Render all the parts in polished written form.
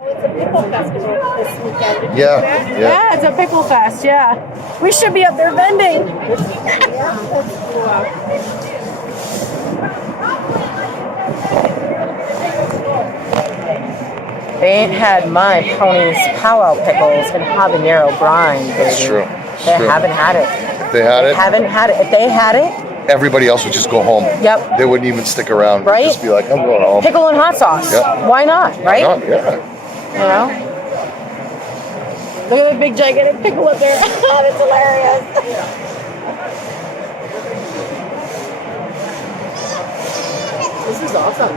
It's a pickle festival this weekend. Did you Yeah, know that? yeah. Yeah, it's a pickle fest, yeah. We should be up there vending. They ain't had my pony's powwow pickles and habanero brine, baby. That's true. They haven't had it. If they had it, Haven't had it. If they had it, everybody else would just go home. Yep. They wouldn't even stick around. Right? They'd just be like, I'm going home. pickle and hot sauce. Yep. Why not, right? Yeah. You know? Look at the big gigantic pickle up there. That's hilarious. This is awesome.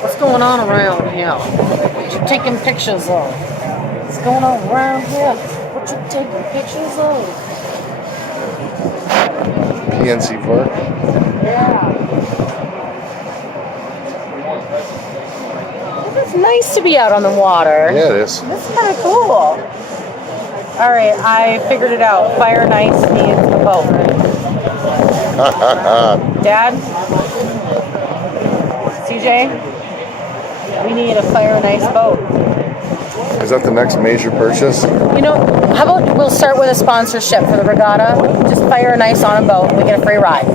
What's going on around here? What you taking pictures of? What's going on around here? What you taking pictures of? PNC Park. Yeah. It's nice to be out on the water. Yeah, it is. This is kind of cool. All right, I figured it out. Fire and Ice needs a boat. Dad? CJ? We need a Fire and Ice boat. Is that the next major purchase? You know, how about we'll start with a sponsorship for the regatta? Just Fire and Ice on a boat and we get a free ride.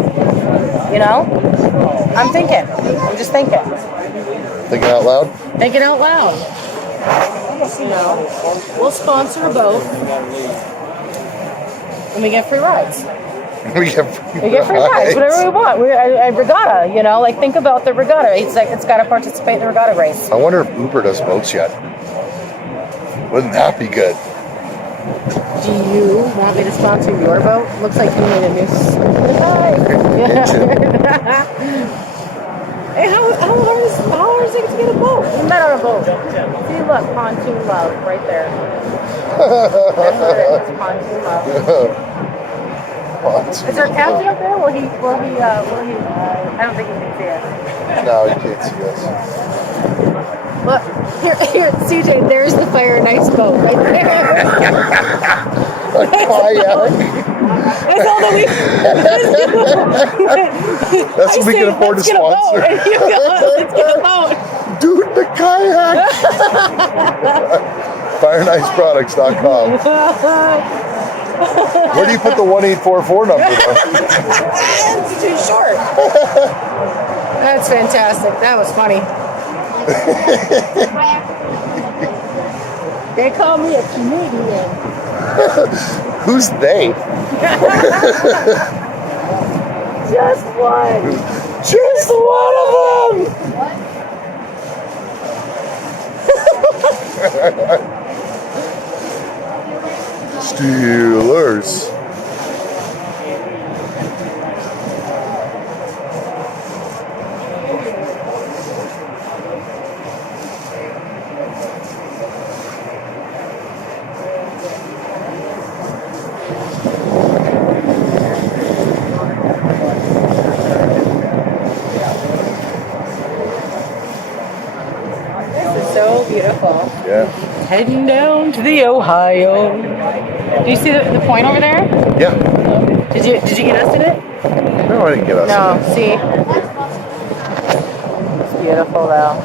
You know? I'm just thinking. Thinking out loud? Thinking out loud. You know, we'll sponsor a boat and we get free rides. We get free rides, whatever we want. We're a regatta, you know, like think about the regatta. It's like it's got to participate in the regatta race. I wonder if Uber does boats yet. Wouldn't that be good? Do you want me to sponsor your boat? Looks like you need a new Hey, how hard is it to get a boat? We met on a boat. See, look, pontoon love right there. That's what it is, pontoon love. Is there a captain up there? Will he, I don't think he can see us. No, you can't see us. Look, here, CJ, there's the Fire and Ice boat right there. A kayak. That's all that we. That's what we can afford to sponsor. Let's get a boat. Dude, the kayak. FireandIceProducts.com. Where do you put the 1844 number? It's too short. That's fantastic. That was funny. They call me a comedian. Who's they? Just one. Just one of them. Steelers. So beautiful. Yeah. Heading down to the Ohio. Do you see the point over there? Yeah. Did you get us in it? No, I didn't get us. No. See. It's beautiful though.